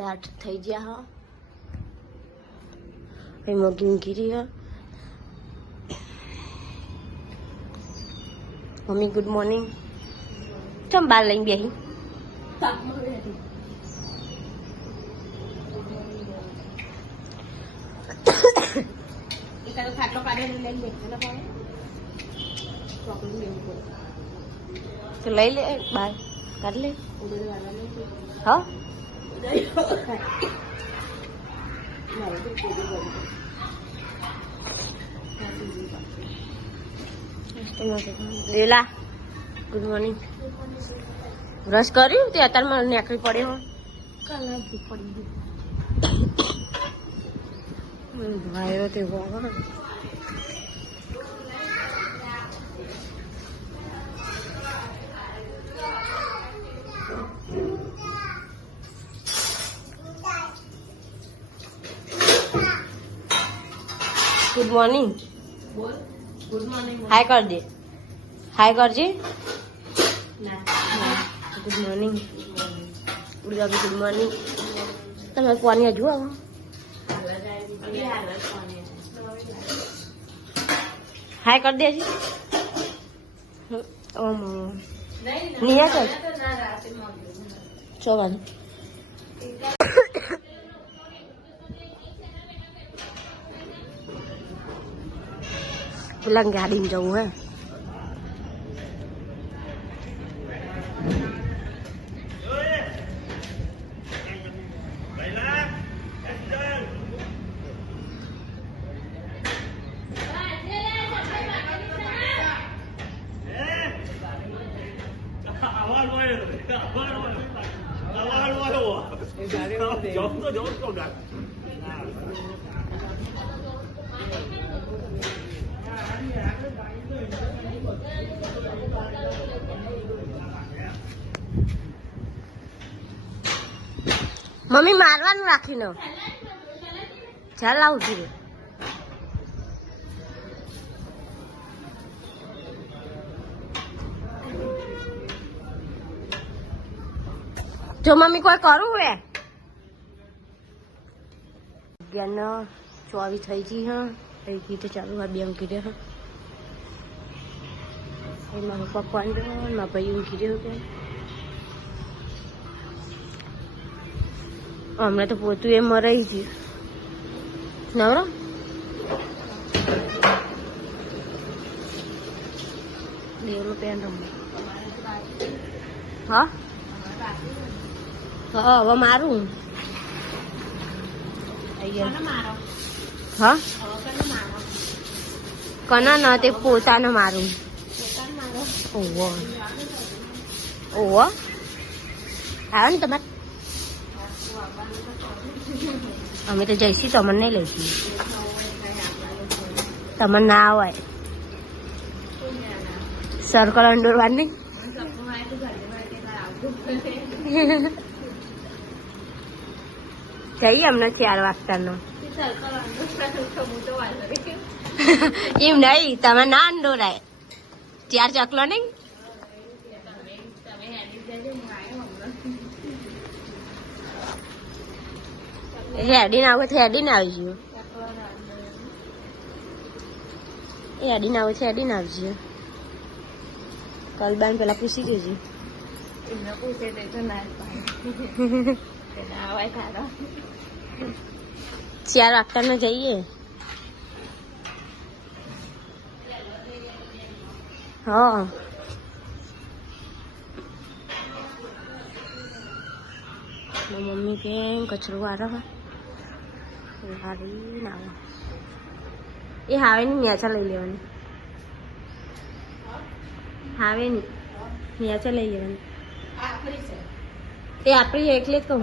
8:30 થઈ ગયા હા ભાઈ મગી ઊંઘી રહી હા મમ્મી ગુડ મોર્નિંગ ચમ બાર લઈને બેહી ખાટલો કાઢે લઈને બેઠા તો લઈ લે બાર કાઢ લે હા લેલા ગુડ મોર્નિંગ બ્રશ કર્યું તે અત્યારમાં નીકળી પડે હો કલાકથી પડી ગયું ભાઈઓ તે હોવા ગુડ મોર્નિંગ બોલ ગુડ મોર્નિંગ હાય કર દે હાય કરજે ગુડ મોર્નિંગ ગુડ મોર્નિંગ તમે કોની હજુ આવો હાય કર દેજી નિયા કર 6 વાગે પેલા ગાડીમાં જવું હે મમ્મી મારવાનું રાખીને ચાલ આવું ધીરે જો મમ્મી કોઈ કરું હે 11:24 થઈ ગઈ હા એ ગીત ચાલુ હા બે ઊંઘી રહ્યો એ મારો પપ્પા મારા ભાઈ ઊંઘી રહ્યો કે હમણાં તો પોતું એ મરાઈ ગયું નવરો દેવનો પેન રમવું હા હા હવે મારું હા કના ના તે પોતાને મારું ઓહો ઓહો આવે ને તમારે અમે તો જઈશી તમને નહીં લઈશી તમને ના આવે સર્કલ અંડોરવાર નહીં જઈએ અમને 4 વાગતાનો એમ નહીં તમે ના અંડોરાય 4 ચકલો નહીં હેડીને આવું તો હેડીને આવી ગયું હેડીને આવું તો હેડીને આવજો કલબાન પેલા પૂછી દેજો 4 વાગતાને જઈએ હા મમ્મી કેમ કચરો વાળા હારી ના એ હાવે ની ન્યાચા લઈ લેવાની હાવે ની ન્યાચા લઈ લેવાની એ આપણી એટલે જ કહું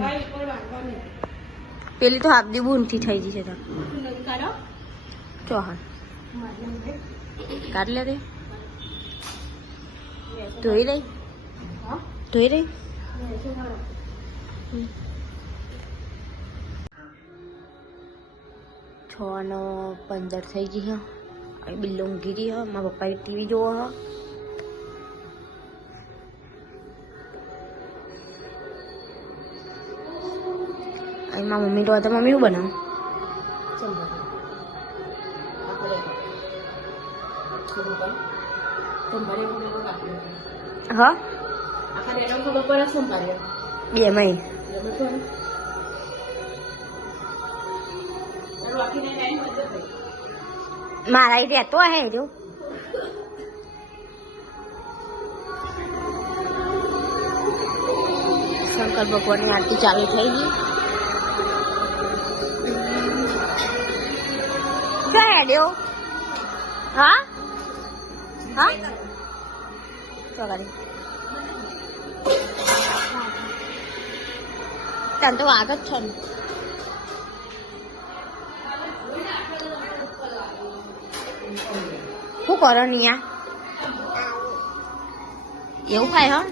પેલી તો આપડી બૂનથી થઈ ગઈ છે ચોહાણ કાઢ લે રે ધોઈ રહી 6:15 થઈ ગઈ હે બિલ્લો ઊંઘી રહી હે મારા પપ્પા ટીવી જોવો હે એમાં મમ્મી કહો તો મમ્મી શું બનાવે? હા બે મય મારા રહેતો હે જો શંકર ભગવાનની આરતી ચાલુ થઈ ગઈ. શું હેડ્યો? હા હા તને તો વાગ જ છે ને. શું કરો નિયા? એવું ખાય હા?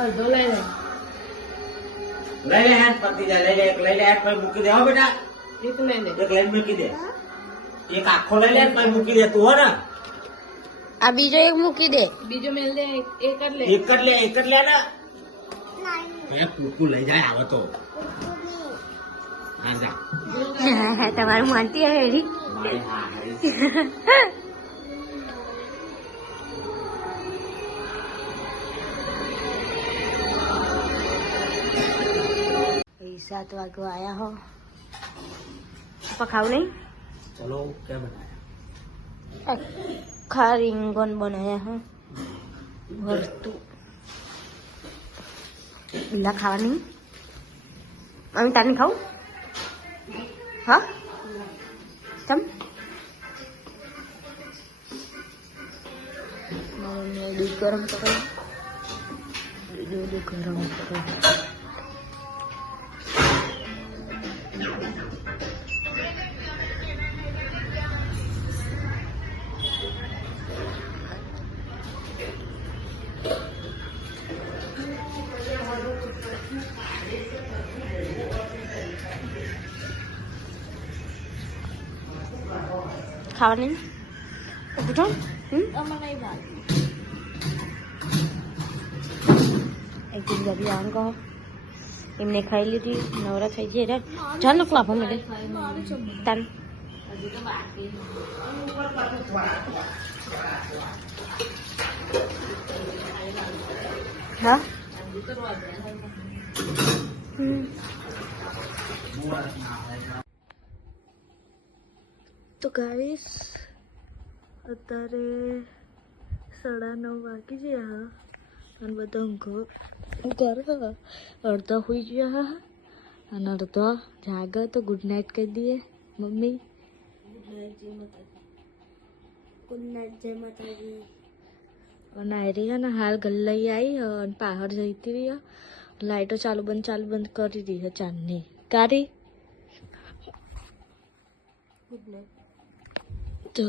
અડધો લઈ લે. લઈ લે હાથ પતી જાય. લઈ લે હાથ પર મૂકી દે હો બેટા. એક લઈ લે. એક લઈને મૂકી દે. એક આખો લઈ લે પછી મૂકી દે તું હો ને. આ બીજો એક મૂકી દે. બીજો મેલ દે. એક જ લે. એક જ લે ને. મેં કુકુ લઈ જાય આવે તો. હા જા. તમારું માનતી હે એરી. મારે હા હરી. सात वागे आया हो पकाओ नहीं. चलो क्या बनाया? अखा रिंगन बनाया है भरतू. बिल्ला खावा नहीं मम्मी तानी खाऊ हाँ तम मम्मी दूध गरम करो. दूध गरम करो. खावा नहीं पूछो एक दिन जब आम कहो एमने खाई ली थी नवरा थी जे रे जान लो क्लाप में तन हाँ તો ગાઈસ અત્યારે 9:30 વાગી ગયા અને બધા ઊંઘ અડધા હોઈ ગયા અને અડધા જાગે તો ગુડ નાઇટ કહી દઈએ. મમ્મી ગુડ નાઇટ જય માતાજી. અને આયરી હે ને હાલ ગલ્લાઈ આવી અને બહાર જઈતી રહી. લાઇટો ચાલુ બંધ કરી દી હે ચાંદની કારી. Good night. તો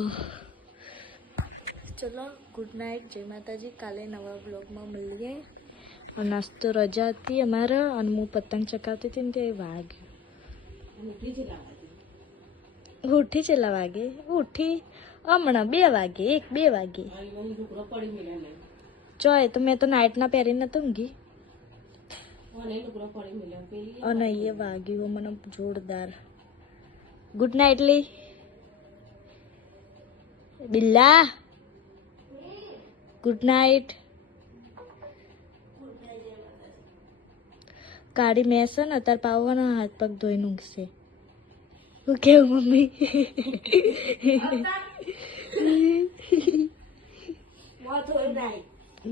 ચલો ગુડ નાઇટ જય માતાજી. કાલે નવા બ્લોગમાં મળીએ. અને આજ તો રજા હતી અમારે અને હું પતંગ ચકાવતી હતી ને તે વાગ્યું. ઉઠી છેલ્લા વાગે ઉઠી હમણાં 2 વાગે 1-2 વાગે ચોય તો મેં તો નાઇટના પહેરી નતું ઊંઘી. અને એ વાગ્યું મને જોરદાર. ગુડ નાઇટ લી બિલ્લા. Good night. કાળી મેસ ને અત્યારે પાવવાનો હાથ પગ ધોઈને ઊંઘશે. હું કેવું મમ્મી?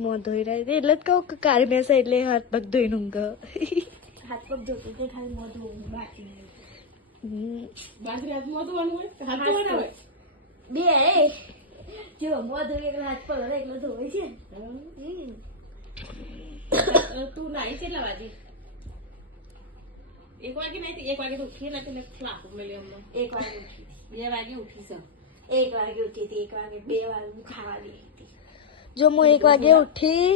મોં ધોઈ રહી એટલે જ કહું કે કાળી મેસ એટલે હાથ પગ ધોઈને ઊંઘ. હાથ પગ ધોતું તે ખાલી મોં ધોવું બાકી બે જો મોં ધોઈ એટલે હાથ પગ એકલો ધોવાય છે. તું નાઈ કેટલા વાગે? 1 વાગે નહીં 1 વાગે તો ઉઠી નથી ને ક્લાસ મળ્યો અમને. 1 વાગે ઉઠી. 2 વાગે ઉઠી છે. 1 વાગે ઉઠી હતી. 1 વાગે 2 વાગે ખાવાની હતી. જો હું 1 વાગે ઉઠી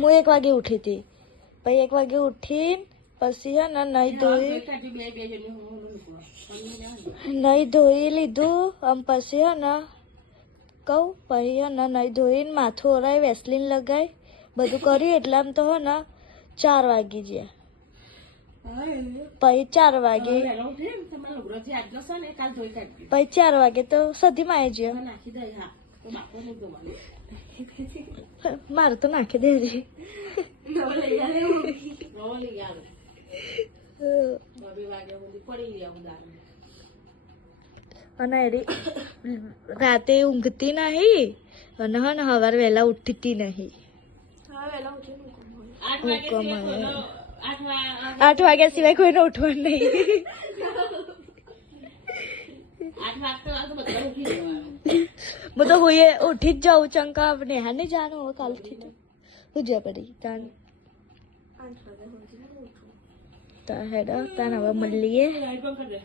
હું 1 વાગે ઉઠી હતી પછી 1 વાગે ઉઠી પછી હે ને નહીં ધોઈ લીધું આમ પછી હે ને કહું પછી હે ને નહીં ધોઈને માથું ઓરાય વેસલીન લગાય બધું કર્યું એટલે આમ તો હો ને 4 વાગી ગયા પછી 4 વાગે વહેલો ઉઠી ને તમારો ઉભરો જે આજનો છે ને કાલ ધોઈ કાઢી પછી 4 વાગે તો સધીમાં આવી ગયા નાખી દઈ હા તો બાપો નું ધોવાનું મારે તો નાખી દે રે નવો લઈ આવે નવો લઈ આવે 2 વાગ્યા સુધી પડી ગયા ઉદાર અને એરી રાતે ઊંઘતી નહીં અને હે ને સવારે વહેલા ઉઠતી નહીં 8 વાગે હુકમ સિવાય આવે. કોઈનો 8 વાગ્યા સિવાય કોઈને ઉઠવાનું નહીં 8 વાગતા તો બધા ઉઠી જવાનું હું તો હુંએ ઉઠી જ જાઉં ચંકા નેહા નહીં જાનું હવે કાલથી તો હું જ પડી તાન તા હેડો તાન હવે મળીએ લાઈટ બંધ કરી દે